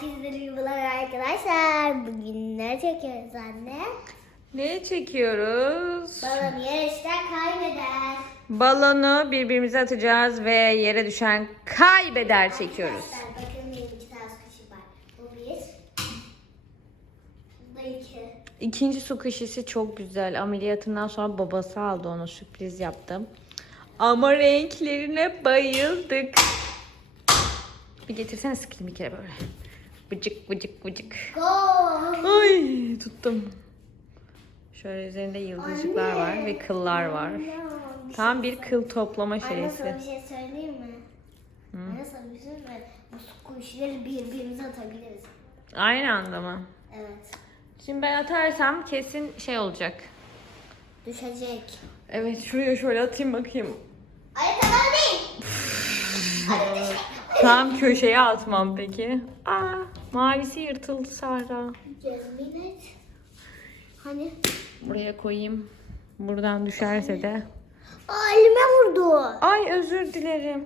Herkese merhabalar arkadaşlar. Bugün ne çekiyoruz anne? Ne çekiyoruz? Balon yarışta kaybeder. Balonu birbirimize atacağız ve yere düşen kaybeder çekiyoruz. Arkadaşlar bakın benim iki tane kuşu var. Bu bir. Bu da iki. İkinci su kışısı çok güzel. Ameliyatından sonra babası aldı ona sürpriz yaptım. Ama renklerine bayıldık. Bir getirsene sıkayım bir kere böyle. Bıcık bıcık. Gol. Ay tuttum. Şöyle üzerinde yıldızcıklar var ve kıllar var. Tam bir kıl toplama Anne sana şeysi. bir şey söyleyeyim mi? Anne sana bir şey söyleyeyim mi? Bu kuşları birbirimize atabiliriz. Aynı anda mı? Evet. Şimdi ben atarsam kesin şey olacak. Düşecek. Evet şuraya şöyle atayım bakayım. Ay tamam değil. Hadi düşecek. Tam köşeye atmam peki. Aa, mavisi yırtıldı Sahra. Et. Hani? Buraya koyayım. Buradan düşerse de. Aa, elime vurdu. Ay özür dilerim.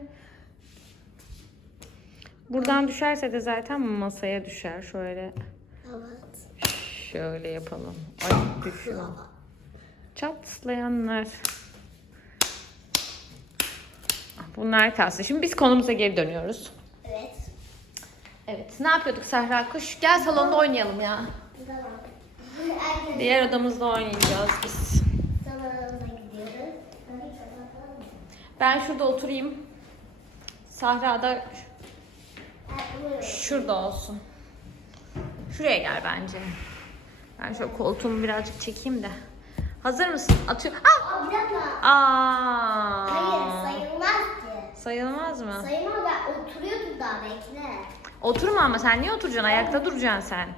Buradan düşerse de zaten masaya düşer. Şöyle Evet. şöyle yapalım. Ay düşüyor. Çatlayanlar. Bunlar kalsın. Şimdi biz konumuza geri dönüyoruz. Evet. Ne yapıyorduk Sahra Kuş? Gel salonda oynayalım ya. Tamam. Diğer odamızda oynayacağız biz. Ben şurada oturayım. Sahra da şurada olsun. Şuraya gel bence. Ben şöyle koltuğumu birazcık çekeyim de. Hazır mısın? Atıyor. Aa! Aa! Hayır sayılmaz ki. Sayılmaz ben oturuyordum daha bekle. Oturma ama sen niye oturacaksın? Ayakta duracaksın sen.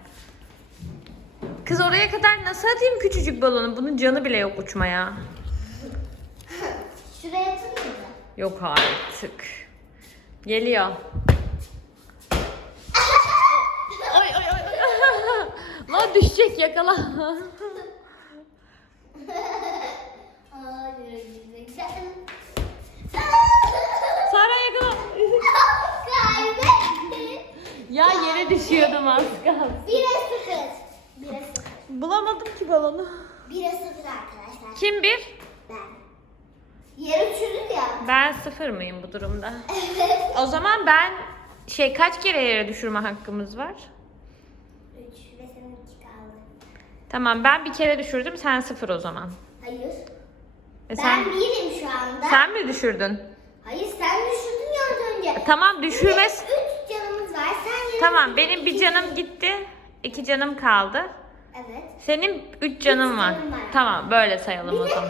Kız oraya kadar nasıl atayım küçücük balonu? Bunun canı bile yok uçmaya. Şuraya atayım mı? Yok artık. Geliyor. ay ay ay. ay. Lan düşecek yakala. Hayır güzel. düşüyordum az kalsın. 1'e 0. 1'e 0. Bulamadım ki balonu. 1'e 0 arkadaşlar. Kim bir? Ben. Yarı çürür ya. Ben sıfır mıyım bu durumda? Evet. O zaman ben şey kaç kere yere düşürme hakkımız var? 3 ve senin 2 kaldı. Tamam ben bir kere düşürdüm sen sıfır o zaman. Hayır. E sen, ben birim şu anda. Sen mi düşürdün? Hayır sen düşürdün ya az önce. Tamam düşürmez. Tamam benim bir canım gitti. iki canım kaldı. Evet. Senin üç canın var. canım var. Tamam böyle sayalım Bir o de zaman.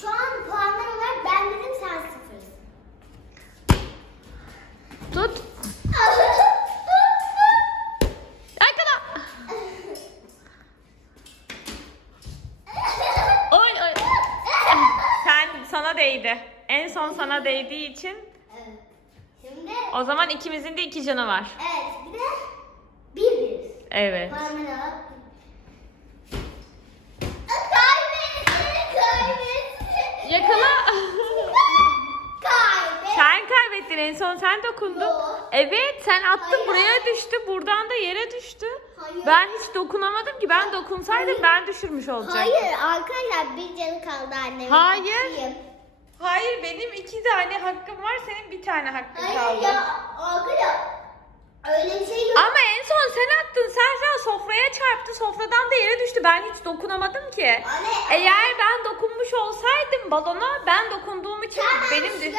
şu an puanlar olarak ben dedim sen sıfırsın. Tut. Yakala. Oy oy. Sen sana değdi. En son sana değdiği için evet. Şimdi o zaman ikimizin de iki canı var. evet bir de bir biriz. Evet. Kaybettin. Yakala. Sen kaybettin en son sen dokundun. Evet sen attın Hayır. buraya düştü buradan da yere düştü. Hayır. Ben hiç dokunamadım ki ben dokunsaydım Hayır. ben düşürmüş olacaktım. Hayır arkadaşlar bir canı kaldı annemin. Hayır. Hayır benim iki tane hakkım var senin bir tane hakkın Hayır kaldı. ya arkadaşlar öyle bir şey yok. Ama en son sen attın Serra sofraya çarptı sofradan da yere düştü ben hiç dokunamadım ki. Anne, Eğer ben dokunmuş olsaydım balona ben dokunduğum için Tamam, benim de...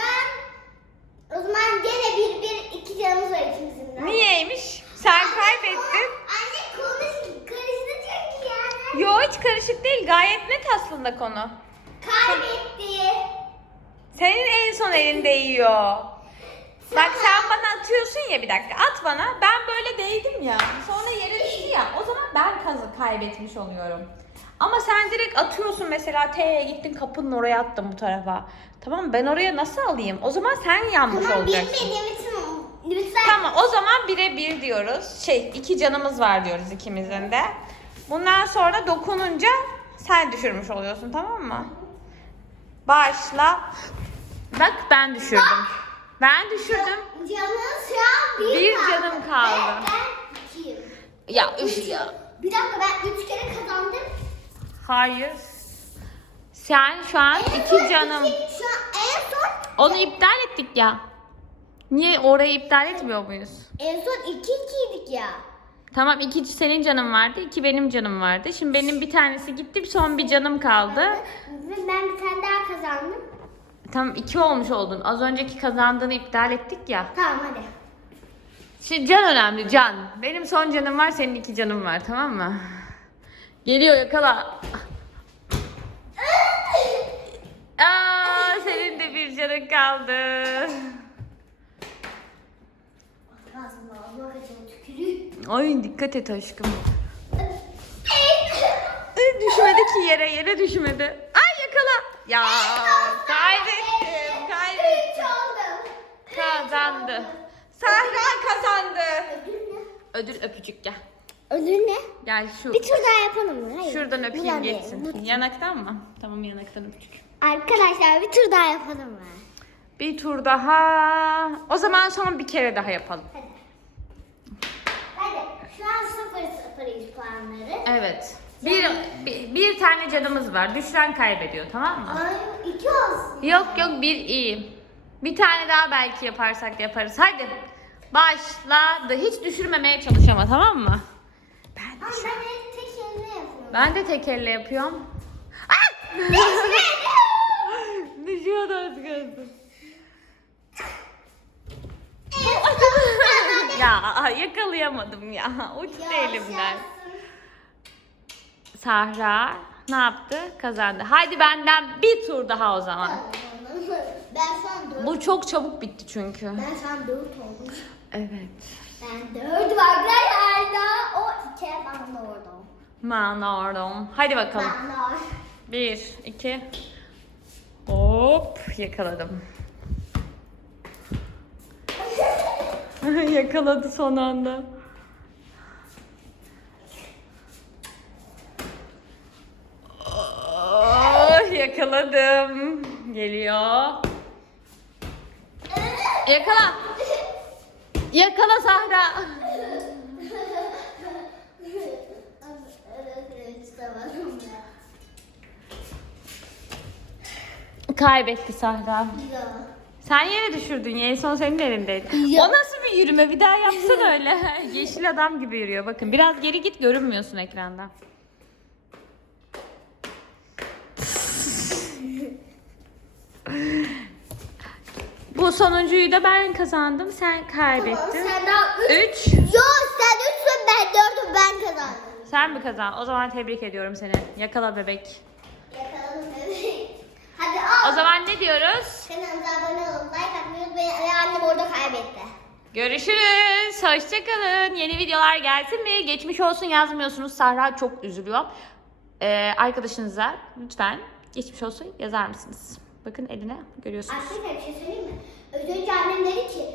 O zaman gene bir bir iki canımız var ikimizin. Niyeymiş? Sen kaybettin. Anne konuş karıştıracak yani. Yo hiç karışık değil gayet net aslında konu. Kaybetti. Senin en son elin değiyor. Bak sen bana atıyorsun ya bir dakika at bana. Ben böyle değdim ya. Sonra yere düştü ya. O zaman ben kazı kaybetmiş oluyorum. Ama sen direkt atıyorsun mesela T'ye gittin kapının oraya attın bu tarafa. Tamam ben oraya nasıl alayım? O zaman sen yanmış Tamam olacaksın. bilmediğim için lütfen. Tamam o zaman bire bir diyoruz. Şey iki canımız var diyoruz ikimizin de. Bundan sonra dokununca sen düşürmüş oluyorsun tamam mı? Başla. Bak ben düşürdüm. Ben düşürdüm. Canım şu an bir, Bir kaldı. canım kaldı. Ve ben Ya üf ya. Bir dakika ben üç kere kazandım. Hayır. Sen şu an iki canım. iki- şu an en son Onu iptal ettik ya. Niye orayı iptal etmiyor muyuz? en son iki ikiydik ya. Tamam iki senin canın vardı, iki benim canım vardı. Şimdi benim bir tanesi gitti, son bir canım kaldı. Ve ben bir tane daha kazandım. Tamam iki olmuş oldun. Az önceki kazandığını iptal ettik ya. Tamam hadi. Şimdi can önemli, can. Benim son canım var, senin iki canım var, tamam mı? Geliyor yakala. Aa, senin de bir canın kaldı. Ay dikkat et aşkım. Ay, düşmedi ki yere, yere düşmedi. Ay yakala. Ya Kazandı. Sahra kazandı. Ödül ne? Ödül öpücük gel. Ödül ne? Gel şu. Bir tur daha yapalım mı? Hayır. Şuradan öpeyim Buradan değil, geçsin. bu- Yanaktan mı? Tamam yanaktan öpücük. Arkadaşlar bir tur daha yapalım mı? Bir tur daha. O zaman son bir kere daha yapalım. Hadi. Hadi. Şu an sıfır sıfır puanları. Evet. Bir, bir, bir tane canımız var. Düşen kaybediyor tamam mı? Ay iki olsun. Yok yok bir iyi. Bir tane daha belki yaparsak yaparız. Hadi. Başladı. Hiç düşürmemeye çalış ama tamam mı? Ben, Ama ben hep tek elimle yapıyorum. ben de tek elle yapıyorum. Ah! Düşüyordu az kalsın. ya yakalayamadım ya. Uçtu elimden. Sahra ne yaptı? Kazandı. Haydi benden bir tur daha o zaman. Ben şu an dört. Bu çok çabuk bitti çünkü. Ben şu an dört oldum. Evet. Ben dört var. Ben hala o iki ben de orada. Manordum. Hadi bakalım. Ben de var. Bir, iki. Hop yakaladım. Yakaladı son anda. Oh, yakaladım. Geliyor. Yakala. Yakala Sahra. Kaybetti Sahra. Sen yere düşürdün. En son senin elindeydi. Ya. O nasıl bir yürüme? Bir daha yapsana öyle. Yeşil adam gibi yürüyor. Bakın biraz geri git görünmüyorsun ekranda. Sonuncuyu da ben kazandım. Sen kaybettin. Sen daha üç. Üç. Yok sen üçsün ben dördüm ben kazandım. Sen mi kazan? O zaman tebrik ediyorum seni. Yakala bebek. Yakaladım bebeği. Hadi al. O zaman ne diyoruz? Kanalımıza abone olun. Like atmayı unutmayın. Ve annem orada kaybetti. Görüşürüz. Hoşçakalın. Yeni videolar gelsin mi? Geçmiş olsun yazmıyorsunuz. Sahra çok üzülüyor. Ee, arkadaşınıza lütfen geçmiş olsun yazar mısınız? Bakın eline görüyorsunuz. Arkadaşlar bir şey söyleyeyim mi? Az önce annem dedi ki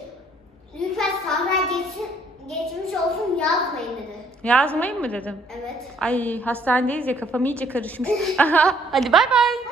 lütfen Sahra geçsin, geçmiş olsun yazmayın dedi. Yazmayın mı dedim. Evet. Ay hastanedeyiz ya kafam iyice karışmış. Hadi bay bay.